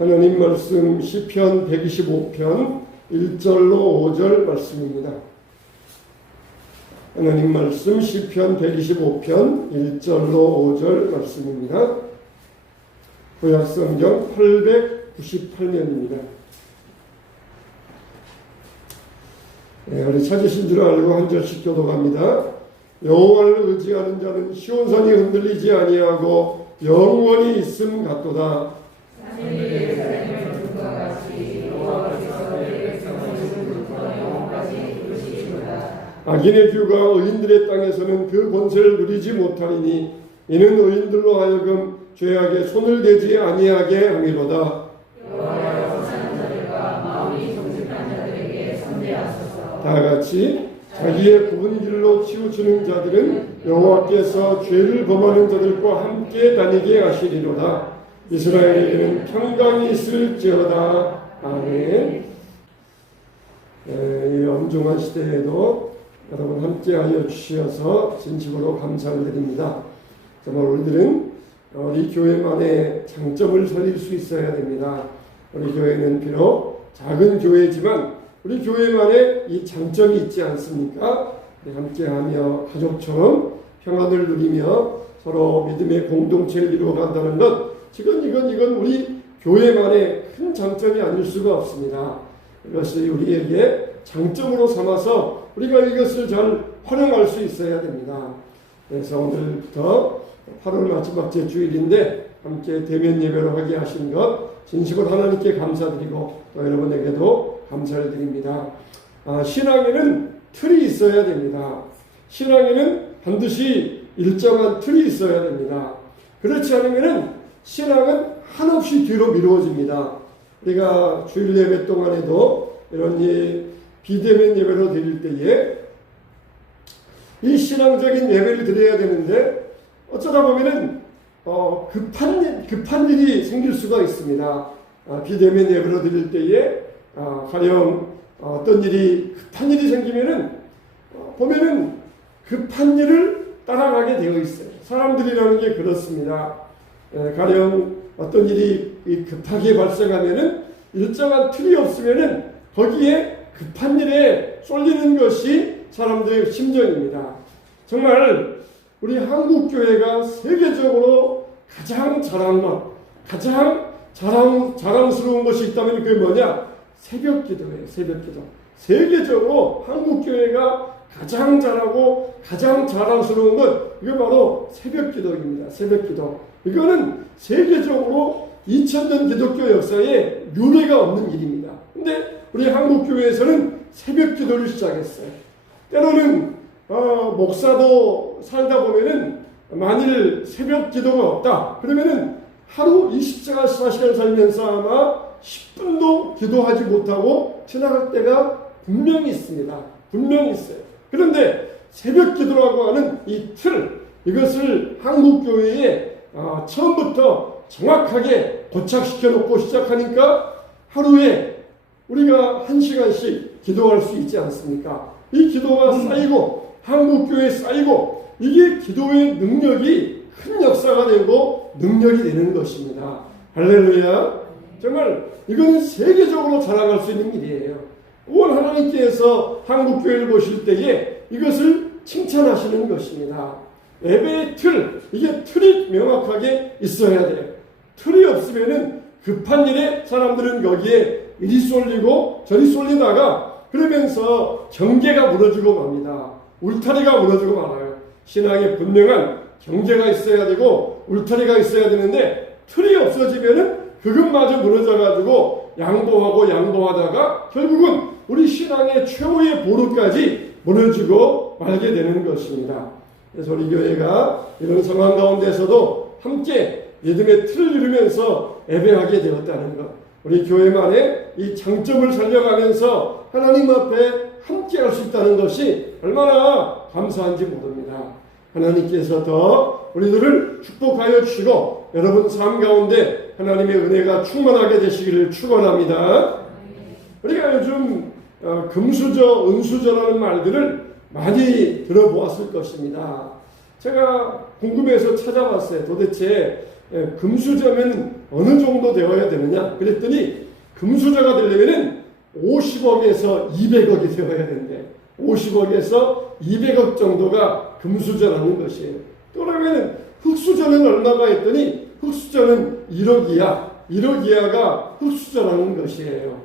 하나님 말씀 시편 125편 1절로 5절 말씀입니다. 하나님 말씀 시편 125편 1절로 5절 말씀입니다. 구약성경 898면입니다. 네, 우리 찾으신 줄 알고 한 절씩 교독합니다. 여호와를 의지하는 자는 시온산이 흔들리지 아니하고 영원히 있음 같도다. 악인의 규가 의인들의 땅에서는 그 권세를 누리지 못하리니 이는 의인들로 하여금 죄악에 손을 대지 아니하게 함이로다. 다 같이 자기의 굽은 길로 치우치는 자들은 여호와께서 죄를 범하는 자들과 함께 다니게 하시리로다. 이스라엘에게는 평강이 있을지어다. 아멘. 에, 이 엄중한 시대에도 여러분 함께하여 주시어서 진심으로 감사를 드립니다. 정말 우리들은 우리 교회만의 장점을 살릴 수 있어야 됩니다. 우리 교회는 비록 작은 교회지만 우리 교회만의 이 장점이 있지 않습니까? 네, 함께하며 가족처럼 평안을 누리며 서로 믿음의 공동체를 이루어간다는 것, 지금 이건 이건 우리 교회만의 큰 장점이 아닐 수가 없습니다. 이것이 우리에게 장점으로 삼아서 우리가 이것을 잘 활용할 수 있어야 됩니다. 그래서 오늘부터 8월 마지막 째 주일인데 함께 대면 예배를 하게 하신 것 진심으로 하나님께 감사드리고 또 여러분에게도 감사를 드립니다. 아, 신앙에는 틀이 있어야 됩니다. 신앙에는 반드시 일정한 틀이 있어야 됩니다. 그렇지 않으면 신앙은 한없이 뒤로 미루어집니다. 우리가 주일 예배 동안에도 이런 이 비대면 예배로 드릴 때에 이 신앙적인 예배를 드려야 되는데 어쩌다 보면은 어, 급한 일- 급한 일이 생길 수가 있습니다. 아, 비대면 예배로 드릴 때에 아, 가령 어떤 일이 급한 일이 생기면은 어, 보면은 급한 일을 따라가게 되어 있어요. 사람들이라는 게 그렇습니다. 에, 가령 어떤 일이 이 급하게 발생하면은 일정한 틀이 없으면은 거기에 급한 일에 쏠리는 것이 사람들의 심정입니다. 정말 우리 한국 교회가 세계적으로 가장 잘한 것, 가장 자랑 자랑스러운 것이 있다면 그게 뭐냐? 새벽 기도예요. 새벽 기도. 세계적으로 한국 교회가 가장 잘하고 가장 자랑스러운 것 이거 바로 새벽 기도입니다. 새벽 기도. 이거는 세계적으로 2000년 기독교 역사에 유례가 없는 일입니다. 근데 우리 한국 교회에서는 새벽 기도를 시작했어요. 때로는 어, 목사도 살다 보면은 만일 새벽 기도가 없다 그러면은 하루 24시간 살면서 아마 10분도 기도하지 못하고 지나갈 때가 분명히 있습니다. 분명히 있어요. 그런데 새벽 기도라고 하는 이 틀, 이것을 한국 교회에 아, 처음부터 정확하게 고착시켜 놓고 시작하니까 하루에 우리가 한 시간씩 기도할 수 있지 않습니까? 이 기도가 쌓이고 한국교회에 쌓이고 이게 기도의 능력이 큰 역사가 되고 능력이 되는 것입니다. 할렐루야. 정말 이건 세계적으로 자랑할 수 있는 일이에요. 온 하나님께서 한국교회를 보실 때에 이것을 칭찬하시는 것입니다. 예배의 틀, 이게 틀이 명확하게 있어야 돼요. 틀이 없으면은 급한 일에 사람들은 거기에 이리 쏠리고 저리 쏠리다가 그러면서 경계가 무너지고 맙니다. 울타리가 무너지고 말아요. 신앙에 분명한 경계가 있어야 되고 울타리가 있어야 되는데 틀이 없어지면은 그것마저 무너져가지고 양보하고 양보하다가 결국은 우리 신앙의 최후의 보루까지 무너지고 말게 되는 것입니다. 그래서 우리 교회가 이런 상황 가운데서도 함께 믿음의 틀을 이루면서 예배하게 되었다는 것. 우리 교회만의 이 장점을 살려가면서 하나님 앞에 함께 할 수 있다는 것이 얼마나 감사한지 모릅니다. 하나님께서 더 우리들을 축복하여 주시고 여러분 삶 가운데 하나님의 은혜가 충만하게 되시기를 축원합니다. 우리가 요즘 어, 금수저, 은수저라는 말들을 많이 들어보았을 것입니다. 제가 궁금해서 찾아봤어요. 도대체 예, 금수저면 어느 정도 되어야 되느냐? 그랬더니 금수저가 되려면은 50억에서 200억이 되어야 된대. 50억에서 200억 정도가 금수저라는 것이에요. 그러면 흑수저는 얼마가 했더니 흑수저는 1억 이야. 1억 이하가 흑수저라는 것이에요.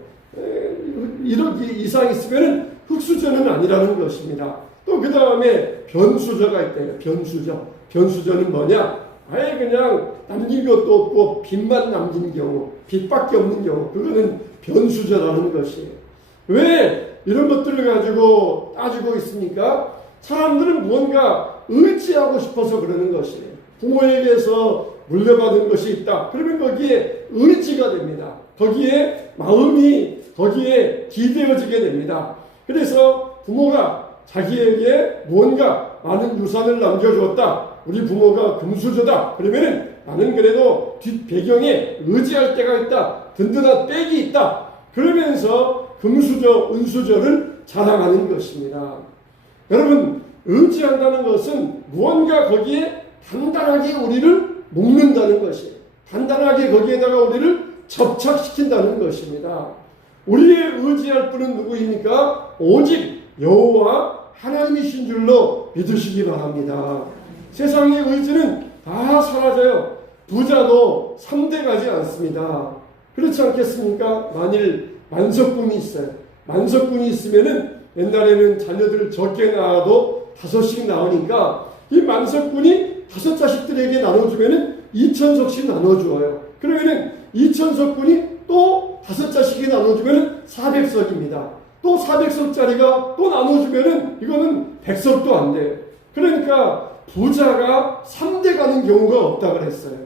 1억 이상 있으면 흑수저는 아니라는 것입니다. 또 그 다음에 변수저가 있대요. 변수저. 변수저는 뭐냐? 아예 그냥 남긴 것도 없고 빚만 남긴 경우, 빚밖에 없는 경우, 그거는 변수저라는 것이에요. 왜 이런 것들을 가지고 따지고 있습니까? 사람들은 무언가 의지하고 싶어서 그러는 것이에요. 부모에게서 물려받은 것이 있다. 그러면 거기에 의지가 됩니다. 거기에 마음이 거기에 기대어지게 됩니다. 그래서 부모가 자기에게 무언가 많은 유산을 남겨주었다. 우리 부모가 금수저다. 그러면은 나는 그래도 뒷 배경에 의지할 때가 있다. 든든한 백이 있다. 그러면서 금수저, 은수저를 자랑하는 것입니다. 여러분, 의지한다는 것은 무언가 거기에 단단하게 우리를 묶는다는 것이에요. 단단하게 거기에다가 우리를 접착시킨다는 것입니다. 우리의 의지할 분은 누구입니까? 오직 여호와 하나님이신 줄로 믿으시기 바랍니다. 세상의 의지는 다 사라져요. 부자도 3대 가지 않습니다. 그렇지 않겠습니까? 만일 만석군이 있어요. 만석군이 있으면은 옛날에는 자녀들을 적게 낳아도 다섯씩 나오니까 이 만석군이 다섯 자식들에게 나눠주면은 2천석씩 나눠주어요. 그러면은 2천석군이 또 다섯 자식이 나눠주면은 400석입니다. 또 400석짜리가 또 나눠주면은 이거는 100석도 안 돼요. 그러니까 부자가 3대 가는 경우가 없다 그랬어요.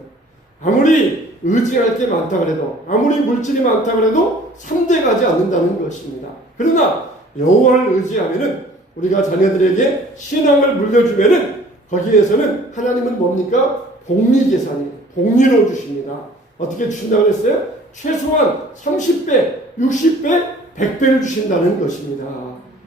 아무리 의지할 게 많다 그래도 아무리 물질이 많다 그래도 3대 가지 않는다는 것입니다. 그러나 여호와를 의지하면은 우리가 자녀들에게 신앙을 물려주면은 거기에서는 하나님은 뭡니까? 복리 계산이에요. 복리로 주십니다. 어떻게 주신다고 그랬어요? 최소한 30배, 60배, 100배를 주신다는 것입니다.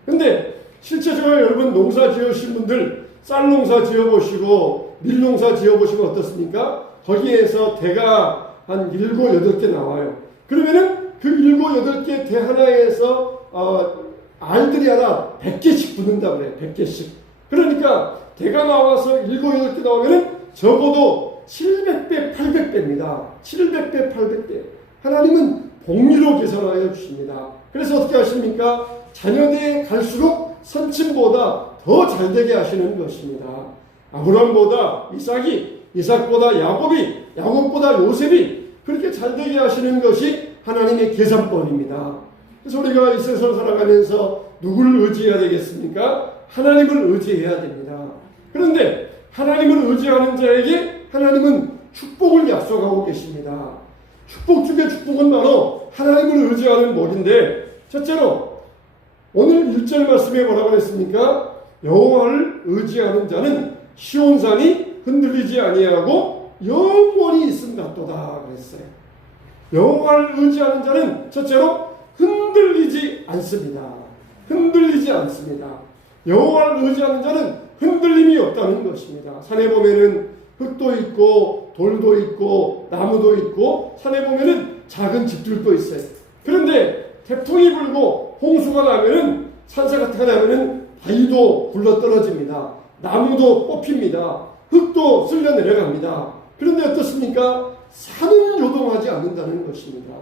근데 실제적으로 여러분 농사 지으신 분들 쌀 농사 지어보시고 밀 농사 지어보시면 어떻습니까? 거기에서 대가 한 7, 8개 나와요. 그러면은 그 7, 8개 대 하나에서 어, 알들이 하나 100개씩 붙는다 그래요. 100개씩. 그러니까 대가 나와서 7, 8개 나오면은 적어도 700배, 800배입니다. 700배, 800배. 하나님은 복리로 계산하여 주십니다. 그래서 어떻게 하십니까? 자녀대에 갈수록 선친보다 더 잘되게 하시는 것입니다. 아브람보다 이삭이, 이삭보다 야곱이, 야곱보다 요셉이 그렇게 잘되게 하시는 것이 하나님의 계산법입니다. 그래서 우리가 이 세상을 살아가면서 누구를 의지해야 되겠습니까? 하나님을 의지해야 됩니다. 그런데 하나님을 의지하는 자에게 하나님은 축복을 약속하고 계십니다. 축복 중에 축복은 바로 하나님을 의지하는 복인데 첫째로 오늘 1절 말씀에 뭐라고 그랬습니까? 여호와를 의지하는 자는 시온산이 흔들리지 아니하고 영원히 있음 같도다 그랬어요. 여호와를 의지하는 자는 첫째로 흔들리지 않습니다. 흔들리지 않습니다. 여호와를 의지하는 자는 흔들림이 없다는 것입니다. 산에 보면은 흙도 있고 돌도 있고 나무도 있고 산에 보면은 작은 집들도 있어요. 그런데 태풍이 불고 홍수가 나면은 산사 같은 나면은 바위도 굴러 떨어집니다. 나무도 뽑힙니다. 흙도 쓸려 내려갑니다. 그런데 어떻습니까? 산은 요동하지 않는다는 것입니다.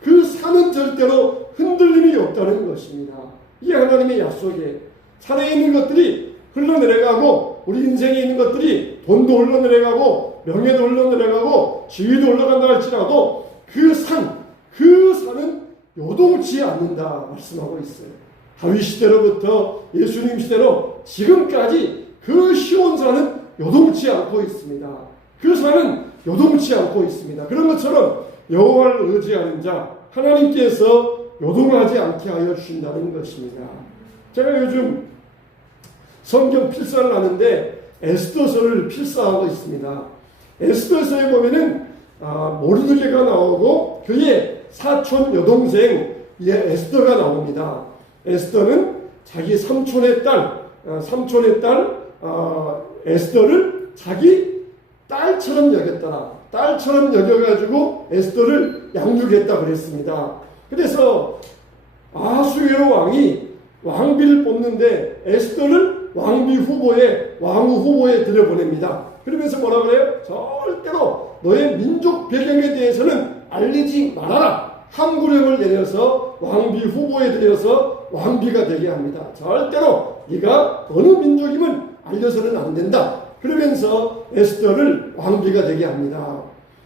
그 산은 절대로 흔들림이 없다는 것입니다. 이게 하나님의 약속이에요. 산에 있는 것들이 흘러내려가고 우리 인생에 있는 것들이 돈도 흘러내려가고 명예도 흘러내려가고 지위도 올라간다 할지라도 그 산, 그 산은 요동치 않는다 말씀하고 있어요. 다윗 시대로부터 예수님 시대로 지금까지 그 시온산은 요동치 않고 있습니다. 그 산은 요동치 않고 있습니다. 그런 것처럼 여호와를 의지하는 자 하나님께서 요동하지 않게 하여 주신다는 것입니다. 제가 요즘 성경 필사를 하는데 에스더서를 필사하고 있습니다. 에스더서에 보면은 아, 모르드게가 나오고 그의 사촌 여동생 예, 에스더가 나옵니다. 에스더는 자기 삼촌의 딸, 아, 삼촌의 딸 아, 에스더를 자기 딸처럼 여겼더라. 딸처럼 여겨가지고 에스더를 양육했다 그랬습니다. 그래서 아수에로 왕이 왕비를 뽑는데 에스더를 왕비 후보에 왕후 후보에 들여보냅니다. 그러면서 뭐라 그래요? 절대로 너의 민족 배경에 대해서는 알리지 말아라. 함구령을 내려서 왕비 후보에 들여서 왕비가 되게 합니다. 절대로 네가 어느 민족임을 알려서는 안 된다. 그러면서 에스더를 왕비가 되게 합니다.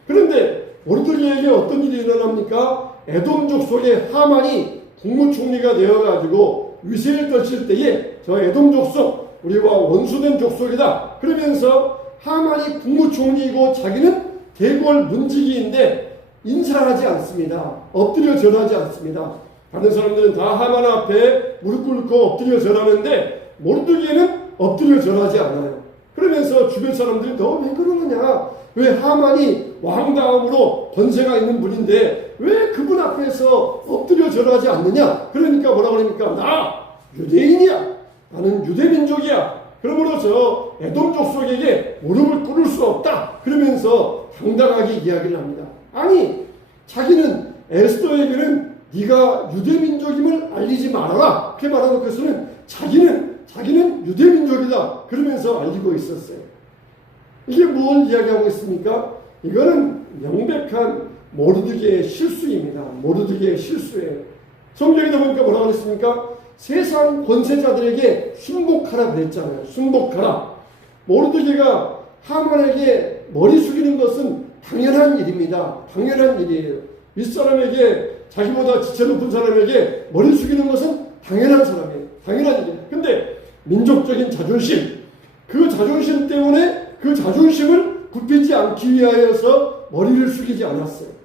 그런데 모르드게에게 어떤 일이 일어납니까? 에돔족 속에 하만이 국무총리가 되어가지고 위세를 떨칠 때에 저 에돔족 속 우리와 원수된 족속이다. 그러면서 하만이 국무총리이고 자기는 대궐 문지기인데 인사하지 않습니다. 엎드려 절하지 않습니다. 다른 사람들은 다 하만 앞에 무릎 꿇고 엎드려 절하는데 모르드게는 엎드려 절하지 않아요. 그러면서 주변 사람들이 너 왜 그러느냐? 왜 하만이 왕 다음으로 권세가 있는 분인데 왜 그분 앞에서 엎드려 절하지 않느냐? 그러니까 뭐라 그러니까 나 유대인이야. 나는 유대민족이야. 그러므로 저 에돔 족 속에게 무릎을 꿇을 수 없다. 그러면서 당당하게 이야기를 합니다. 아니 자기는 에스더에게는 네가 유대민족임을 알리지 말아라. 그렇게 말하놓고서는 자기는 자기는 유대민족이다. 그러면서 알리고 있었어요. 이게 뭘 이야기하고 있습니까? 이거는 명백한 모르드게의 실수입니다. 모르드게의 실수예요. 성경에 보니까 뭐라고 그랬습니까? 세상 권세자들에게 순복하라 그랬잖아요. 순복하라. 모르드게가 하만에게 머리 숙이는 것은 당연한 일입니다. 당연한 일이에요. 윗사람에게 자기보다 지체 높은 사람에게 머리 숙이는 것은 당연한 사람이에요. 당연한 일이에요. 근데 민족적인 자존심, 그 자존심 때문에 그 자존심을 굽히지 않기 위하여서 머리를 숙이지 않았어요.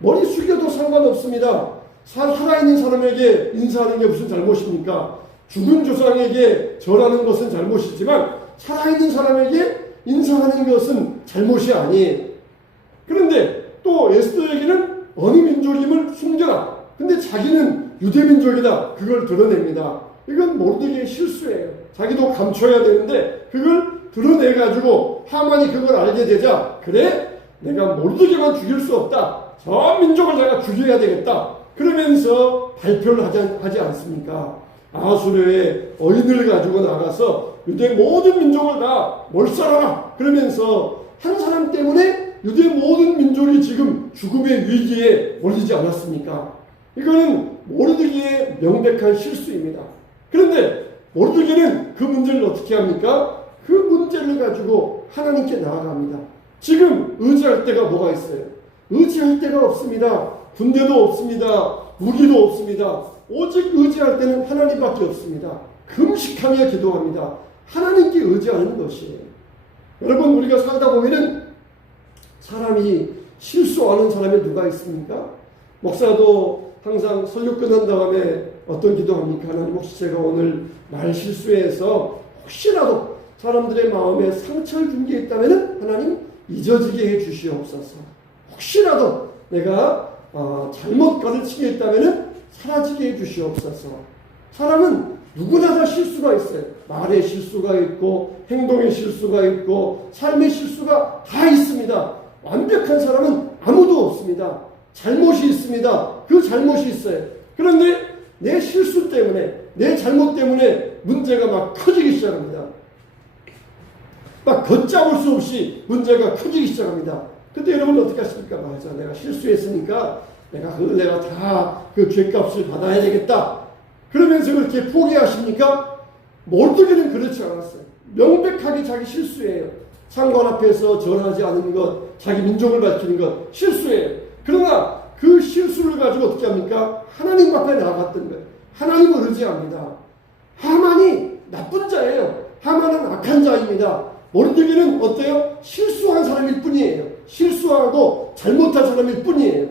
머리 숙여도 상관없습니다. 살아있는 사람에게 인사하는 게 무슨 잘못입니까? 죽은 조상에게 절하는 것은 잘못이지만 살아있는 사람에게 인사하는 것은 잘못이 아니에요. 그런데 또 에스더에게는 어느 민족임을 숨겨라. 근데 자기는 유대민족이다. 그걸 드러냅니다. 이건 모르드게의 실수예요. 자기도 감춰야 되는데 그걸 드러내가지고 하만이 그걸 알게 되자 그래 내가 모르드게만 죽일 수 없다. 저 민족을 내가 죽여야 되겠다. 그러면서 발표를 하지, 하지 않습니까? 아수르의 어인을 가지고 나가서 유대 모든 민족을 다 몰살하라. 그러면서 한 사람 때문에 유대 모든 민족이 지금 죽음의 위기에 몰리지 않았습니까? 이거는 모르드기의 명백한 실수입니다. 그런데 모르드기는 그 문제를 어떻게 합니까? 그 문제를 가지고 하나님께 나아갑니다. 지금 의지할 때가 뭐가 있어요? 의지할 데가 없습니다. 군대도 없습니다. 무기도 없습니다. 오직 의지할 때는 하나님밖에 없습니다. 금식하며 기도합니다. 하나님께 의지하는 것이에요. 여러분 우리가 살다 보면은 사람이 실수하는 사람이 누가 있습니까? 목사도 항상 설교 끝난 다음에 어떤 기도합니까? 하나님 혹시 제가 오늘 말 실수해서 혹시라도 사람들의 마음에 상처를 준 게 있다면 하나님 잊어지게 해 주시옵소서. 혹시라도 내가 어, 잘못 가르치게 있다면 사라지게 해 주시옵소서. 사람은 누구나 다 실수가 있어요. 말의 실수가 있고 행동의 실수가 있고 삶의 실수가 다 있습니다. 완벽한 사람은 아무도 없습니다. 잘못이 있습니다. 그 잘못이 있어요. 그런데 내 실수 때문에 내 잘못 때문에 문제가 막 커지기 시작합니다. 막 걷잡을 수 없이 문제가 커지기 시작합니다. 그때 여러분 어떻게 하십니까? 맞아, 내가 실수했으니까 내가 그걸 내가 다 그 죄값을 받아야 되겠다. 그러면서 그렇게 포기하십니까? 모르드게는 그렇지 않았어요. 명백하게 자기 실수예요. 상관 앞에서 전하지 않은 것, 자기 민족을 밝히는 것, 실수예요. 그러나 그 실수를 가지고 어떻게 합니까? 하나님 앞에 나아갔던 거예요. 하나님을 의지합니다. 하만이 나쁜 자예요. 하만은 악한 자입니다. 모르드게는 어때요? 실수한 사람일 뿐이에요. 실수하고 잘못한 사람일 뿐이에요.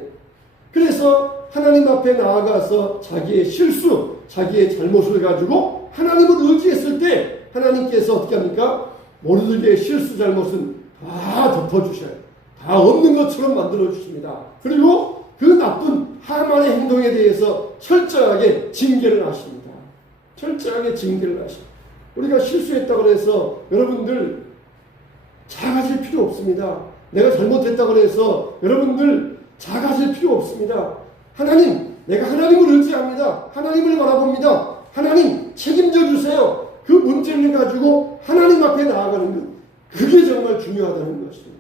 그래서 하나님 앞에 나아가서 자기의 실수, 자기의 잘못을 가지고 하나님을 의지했을 때 하나님께서 어떻게 합니까? 모르드게의 실수, 잘못은 다 덮어주셔요. 다 없는 것처럼 만들어 주십니다. 그리고 그 나쁜 하만의 행동에 대해서 철저하게 징계를 하십니다. 철저하게 징계를 하십니다. 우리가 실수했다고 해서 여러분들 작아질 필요 없습니다. 내가 잘못했다고 해서 여러분들 작아질 필요 없습니다. 하나님, 내가 하나님을 의지합니다. 하나님을 바라봅니다. 하나님 책임져 주세요. 그 문제를 가지고 하나님 앞에 나아가는 것. 그게 정말 중요하다는 것입니다.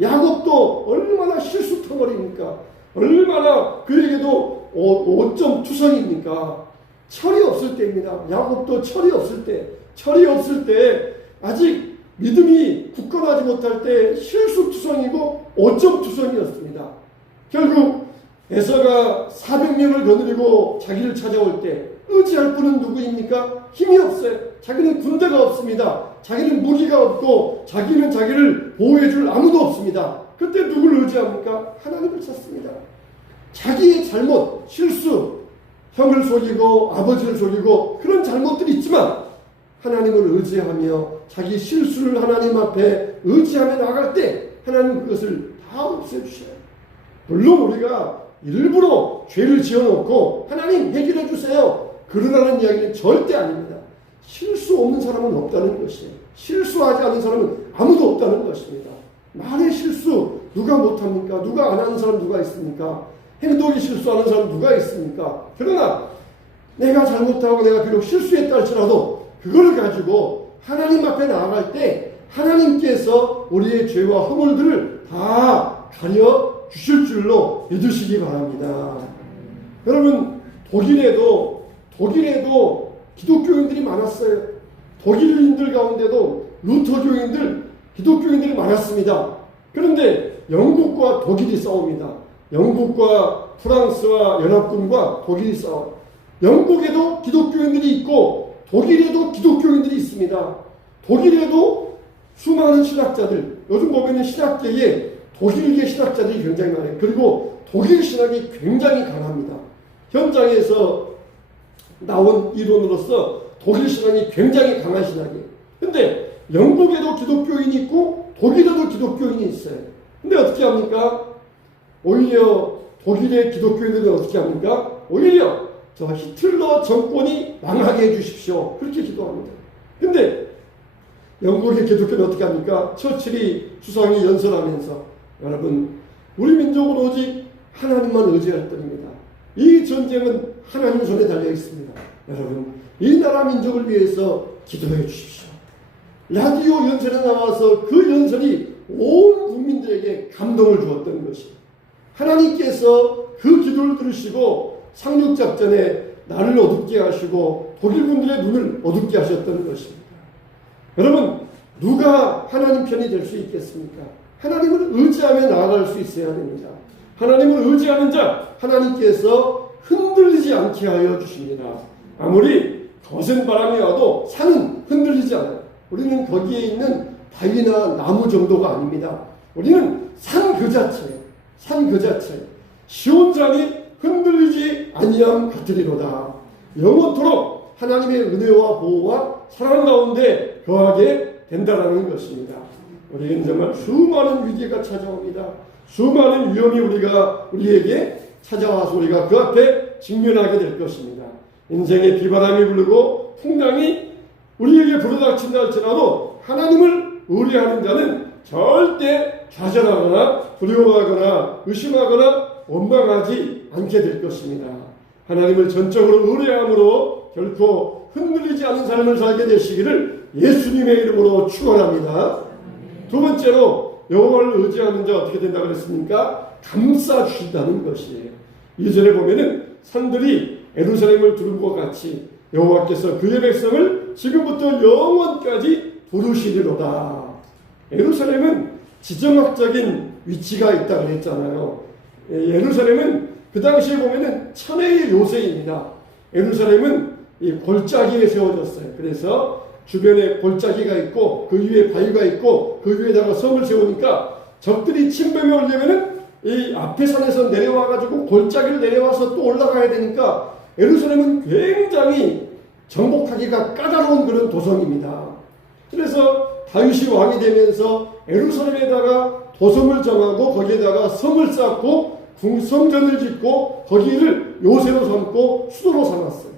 야곱도 얼마나 실수 터버립니까? 얼마나 그에게도 5점 투성입니까? 철이 없을 때입니다. 야곱도 철이 없을 때, 철이 없을 때 아직 믿음이 굳건하지 못할 때 실수 투성이고 5점 투성이었습니다. 결국 에서가 400명을 거느리고 자기를 찾아올 때 의지할 분은 누구입니까? 힘이 없어요. 자기는 군대가 없습니다. 자기는 무기가 없고 자기는 자기를 보호해줄 아무도 없습니다. 그때 누구를 의지합니까? 하나님을 찾습니다. 자기의 잘못, 실수, 형을 속이고 아버지를 속이고 그런 잘못들이 있지만 하나님을 의지하며 자기 실수를 하나님 앞에 의지하며 나갈 때 하나님 그것을 다 없애주셔요. 물론 우리가 일부러 죄를 지어놓고 하나님 해결해 주세요. 그러라는 이야기는 절대 아닙니다. 실수 없는 사람은 없다는 것이에요. 실수하지 않은 사람은 아무도 없다는 것입니다. 말의 실수 누가 못합니까? 누가 안 하는 사람 누가 있습니까? 행동이 실수하는 사람 누가 있습니까? 그러나 내가 잘못하고 내가 비록 실수했다 할지라도 그걸 가지고 하나님 앞에 나아갈 때 하나님께서 우리의 죄와 허물들을 다 가려 주실 줄로 믿으시기 바랍니다. 여러분 독일에도 독일에도 기독교인들이 많았어요. 독일인들 가운데도 루터 교인들, 기독교인들이 많았습니다. 그런데 영국과 독일이 싸웁니다. 영국과 프랑스와 연합군과 독일이 싸워. 영국에도 기독교인들이 있고 독일에도 기독교인들이 있습니다. 독일에도 수많은 신학자들, 요즘 보면은 신학계에 독일계 신학자들이 굉장히 많아요. 그리고 독일 신학이 굉장히 강합니다. 현장에서 나온 이론으로서 독일 신학이 굉장히 강한 신학이에요. 근데 영국에도 기독교인이 있고 독일에도 기독교인이 있어요. 근데 어떻게 합니까? 오히려 독일의 기독교인들은 어떻게 합니까? 오히려 저 히틀러 정권이 망하게 해주십시오. 그렇게 기도합니다. 근데 영국의 기독교는 어떻게 합니까? 처칠이 수상이 연설하면서 여러분 우리 민족은 오직 하나님만 의지할 뿐입니다. 이 전쟁은 하나님 손에 달려 있습니다. 여러분 이 나라 민족을 위해서 기도해 주십시오. 라디오 연설에 나와서 그 연설이 온 국민들에게 감동을 주었던 것입니다. 하나님께서 그 기도를 들으시고 상륙작전에 나를 어둡게 하시고 독일 군들의 눈을 어둡게 하셨던 것입니다. 여러분, 누가 하나님 편이 될 수 있겠습니까? 하나님을 의지하며 나아갈 수 있어야 됩니다. 하나님을 의지하는 자, 하나님께서 흔들리지 않게 하여 주십니다. 아무리 거센 바람이 와도 산은 흔들리지 않아요. 우리는 거기에 있는 바위나 나무 정도가 아닙니다. 우리는 산 그 자체, 산 그 자체. 시온산이 흔들리지 아니함 같으리로다. 영원토록 하나님의 은혜와 보호와 사랑 가운데 거하게 된다라는 것입니다. 우리는 정말 수많은 위기가 찾아옵니다. 수많은 위험이 우리가 우리에게 찾아와서 우리가 그 앞에 직면하게 될 것입니다. 인생의 비바람이 불고 풍랑이 우리에게 불어닥친다 할지라도 하나님을 의뢰하는 자는 절대 좌절하거나 두려워하거나 의심하거나 원망하지 않게 될 것입니다. 하나님을 전적으로 의뢰함으로 결코 흔들리지 않은 삶을 살게 되시기를 예수님의 이름으로 축원합니다. 두 번째로 여호와를 의지하는 자 어떻게 된다 그랬습니까? 감싸 주신다는 것이에요. 이절에 보면은 산들이 에루살렘을 두른 것 같이 여호와께서 그의 백성을 지금부터 영원까지 부르시리로다. 에루살렘은 지정학적인 위치가 있다 그랬잖아요. 예, 예루살렘은 그 당시에 보면은 천혜의 요새입니다. 예루살렘은 이 골짜기에 세워졌어요. 그래서 주변에 골짜기가 있고 그 위에 바위가 있고 그 위에다가 성을 세우니까 적들이 침범해 오려면은 이 앞에 산에서 내려와 가지고 골짜기를 내려와서 또 올라가야 되니까 예루살렘은 굉장히 정복하기가 까다로운 그런 도성입니다. 그래서 다윗이 왕이 되면서 예루살렘에다가 도성을 정하고 거기에다가 성을 쌓고 궁성전을 짓고 거기를 요새로 삼고 수도로 삼았어요.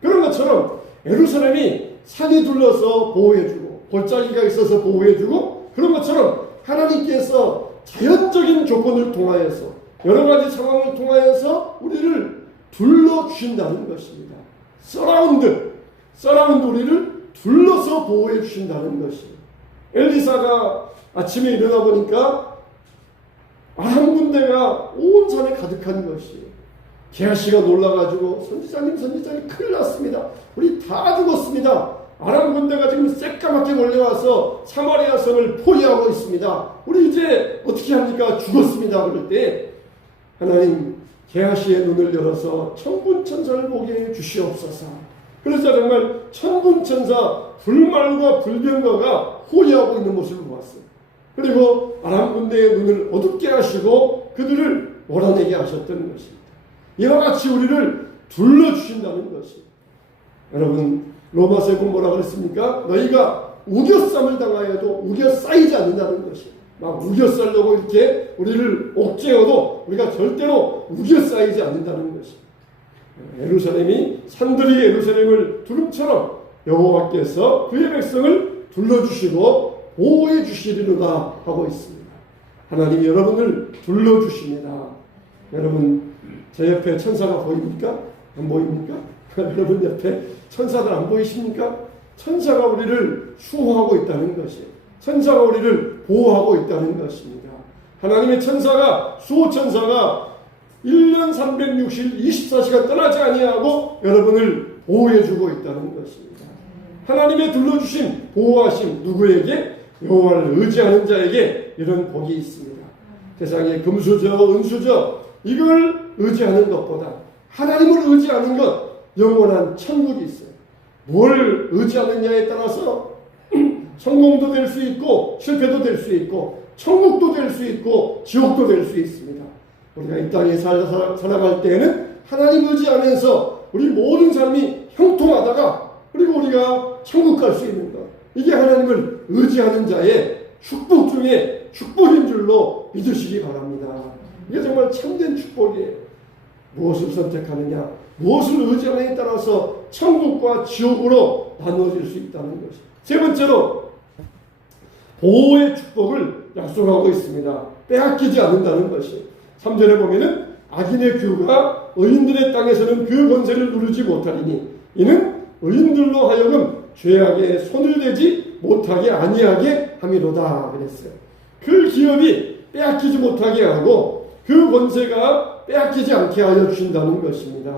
그런 것처럼 예루살렘이 산이 둘러서 보호해주고 골짜기가 있어서 보호해주고 그런 것처럼 하나님께서 자연적인 조건을 통하여서 여러 가지 상황을 통하여서 우리를 둘러 주신다는 것입니다. 서라운드, 서라운드 우리를 둘러서 보호해 주신다는 것입니다. 엘리사가 아침에 일어나 보니까 아람 군대가 온 산에 가득한 것이에요. 게하시가 놀라가지고 선지자님 선지자님 큰일 났습니다. 우리 다 죽었습니다. 아람 군대가 지금 새까맣게 몰려와서 사마리아 성을 포위하고 있습니다. 우리 이제 어떻게 합니까? 죽었습니다. 그럴 때 하나님 게하시의 눈을 열어서 천군 천사를 보게 해 주시옵소서. 그래서 정말 천군 천사 불말과 불병거가 호위하고 있는 모습을 보았어요. 그리고 아람 군대의 눈을 어둡게 하시고 그들을 몰아내게 하셨던 것입니다. 이와 같이 우리를 둘러주신다는 것입니다. 여러분 로마서에 뭐라 그랬습니까? 너희가 우겨쌈을 당하여도 우겨 쌓이지 않는다는 것이에요. 막 우겨 쌓려고 이렇게 우리를 옥죄어도 우리가 절대로 우겨 쌓이지 않는다는 것입니다. 예루살렘이 산들이 예루살렘을 두름처럼 여호와께서 그의 백성을 둘러주시고 보호해 주시리로다 하고 있습니다. 하나님이 여러분을 둘러주십니다. 여러분 제 옆에 천사가 보입니까? 안 보입니까? 여러분 옆에 천사들 안 보이십니까? 천사가 우리를 수호하고 있다는 것이에요. 천사가 우리를 보호하고 있다는 것입니다. 하나님의 천사가 수호 천사가 1년 360, 24시간 떠나지 아니하고 여러분을 보호해 주고 있다는 것입니다. 하나님의 둘러주신 보호하심 누구에게 여호와를 의지하는 자에게 이런 복이 있습니다. 세상에 금수저, 은수저 이걸 의지하는 것보다 하나님을 의지하는 것 영원한 천국이 있어요. 뭘 의지하느냐에 따라서 성공도 될 수 있고 실패도 될 수 있고 천국도 될 수 있고 지옥도 될 수 있습니다. 우리가 이 땅에 살아, 살아갈 때에는 하나님 의지하면서 우리 모든 삶이 형통하다가 그리고 우리가 천국 갈 수 있는 것 이게 하나님을 의지하는 자의 축복 중에 축복인 줄로 믿으시기 바랍니다. 이게 정말 참된 축복이에요. 무엇을 선택하느냐, 무엇을 의지하느냐에 따라서 천국과 지옥으로 나누어질 수 있다는 것이. 세 번째로 보호의 축복을 약속하고 있습니다. 빼앗기지 않는다는 것이. 3절에 보면은 악인의 규가 의인들의 땅에서는 그 권세를 누르지 못하리니 이는 의인들로 하여금 죄악에 손을 대지 못하게 아니하게 함이로다 그랬어요. 그 기업이 빼앗기지 못하게 하고 그 권세가 빼앗기지 않게 하여 주신다는 것입니다.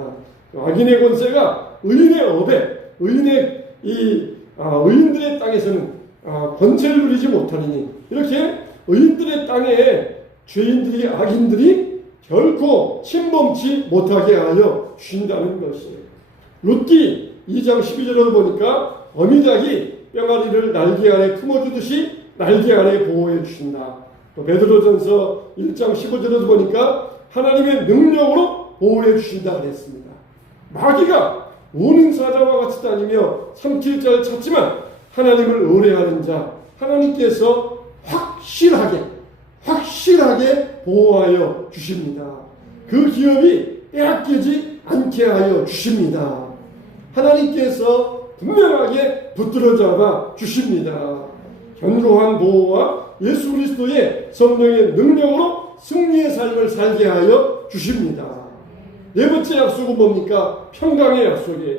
악인의 권세가 의인의 업에 의인의 이 아, 의인들의 땅에서는 아, 권세를 누리지 못하니 이렇게 의인들의 땅에 죄인들이 악인들이 결코 침범치 못하게 하여 주신다는 것이에요. 룻기 2장 12절을 보니까 어미닭이 뿅아리를 날개 아래 품어주듯이 날개 아래 보호해 주신다. 또 베드로전서 1장 15절을 보니까 하나님의 능력으로 보호해 주신다 그랬습니다. 마귀가 우는 사자와 같이 다니며 삼킬 자를 찾지만 하나님을 의뢰하는 자 하나님께서 확실하게 확실하게 보호하여 주십니다. 그 기업이 빼앗기지 않게 하여 주십니다. 하나님께서 분명하게 붙들어 잡아 주십니다. 견고한 보호와 예수 그리스도의 성령의 능력으로 승리의 삶을 살게 하여 주십니다. 네 번째 약속은 뭡니까? 평강의 약속이에요.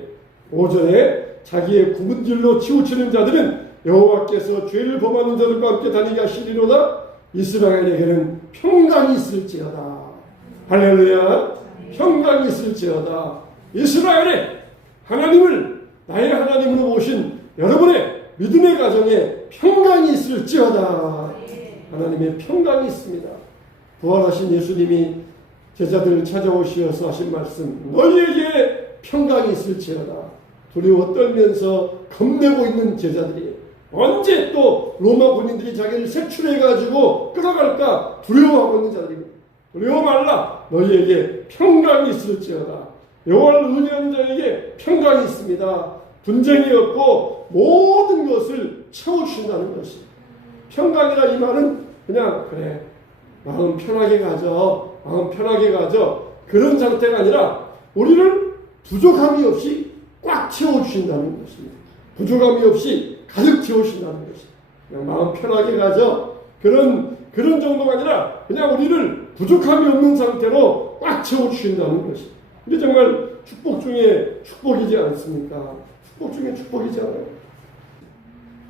오전에 자기의 굽은 길로 치우치는 자들은 여호와께서 죄를 범하는 자들과 함께 다니게 하시리로다 이스라엘에게는 평강이 있을지어다. 할렐루야. 평강이 있을지어다. 이스라엘에 하나님을 나의 하나님으로 모신 여러분의 믿음의 가정에 평강이 있을지어다. 하나님의 평강이 있습니다. 부활하신 예수님이 제자들을 찾아오시어서 하신 말씀 너희에게 평강이 있을지어다. 두려워 떨면서 겁내고 있는 제자들이 언제 또 로마 군인들이 자기를 색출해가지고 끌어갈까 두려워하고 있는 자들이 두려워 말라 너희에게 평강이 있을지어다 여호와를 의지하는 자에게 평강이 있습니다. 분쟁이 없고 모든 것을 채워주신다는 것이 평강이라 이 말은 그냥 그래 마음 편하게 가져 마음 편하게 가져 그런 상태가 아니라 우리를 부족함이 없이 꽉 채워주신다는 것입니다. 부족함이 없이 가득 채우신다는 것입니다. 그냥 마음 편하게 가져 그런 그런 정도가 아니라 그냥 우리를 부족함이 없는 상태로 꽉 채워 주신다는 것이. 이게 정말 축복 중에 축복이지 않습니까? 축복 중에 축복이잖아요.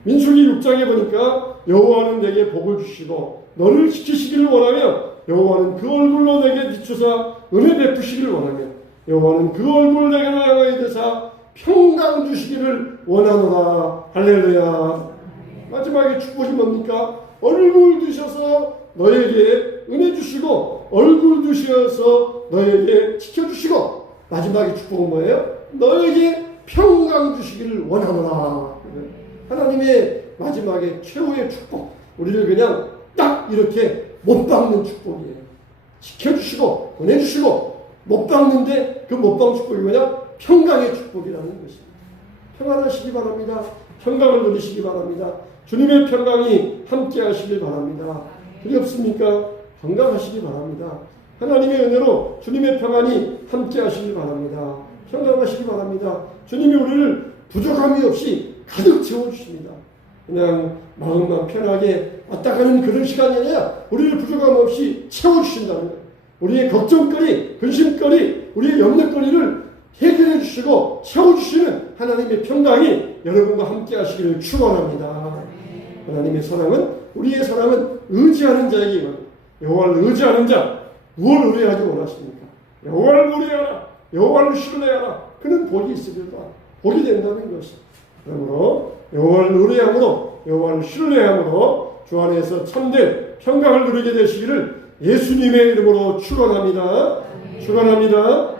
민수기 6장에 보니까 여호와는 내게 복을 주시고 너를 지키시기를 원하며 여호와는 그 얼굴로 내게 비추사 은혜 베푸시기를 원하며 여호와는 그 얼굴을 내게로 향하여 되사 평강 주시기를 원하노라 할렐루야 마지막에 축복이 뭡니까? 얼굴 두셔서 너에게 은혜 주시고 얼굴 두셔서 너에게 지켜주시고 마지막에 축복은 뭐예요? 너에게 평강 주시기를 원하노라. 하나님의 마지막에 최후의 축복. 우리를 그냥 딱 이렇게 못 박는 축복이에요. 지켜주시고 보내주시고 못 박는데 그 못 박는 축복이 뭐냐? 평강의 축복이라는 것입니다. 평안하시기 바랍니다. 평강을 누리시기 바랍니다. 주님의 평강이 함께 하시길 바랍니다 그리 없습니까? 건강하시기 바랍니다 하나님의 은혜로 주님의 평안이 함께 하시길 바랍니다 평강하시기 바랍니다 주님이 우리를 부족함이 없이 가득 채워주십니다. 그냥 마음만 편하게 왔다 가는 그런 시간이 아니라 우리를 부족함 없이 채워주신다는 거예요. 우리의 걱정거리, 근심거리, 우리의 염려거리를 해결해 주시고 채워주시는 하나님의 평강이 여러분과 함께 하시기를 축원합니다. 하나님의 사랑은 우리의 사랑은 의지하는 자에게 여호와를 의지하는 자 무엇을 의뢰하기 원하십니까? 여호와를 의뢰하라. 여호와를 신뢰하라. 그는 복이 있으리라. 복이 된다는 것이. 그러므로 여호와를 의뢰함으로 여호와를 신뢰함으로 주 안에서 참된 평강을 누리게 되시기를 예수님의 이름으로 축원합니다. 축원합니다.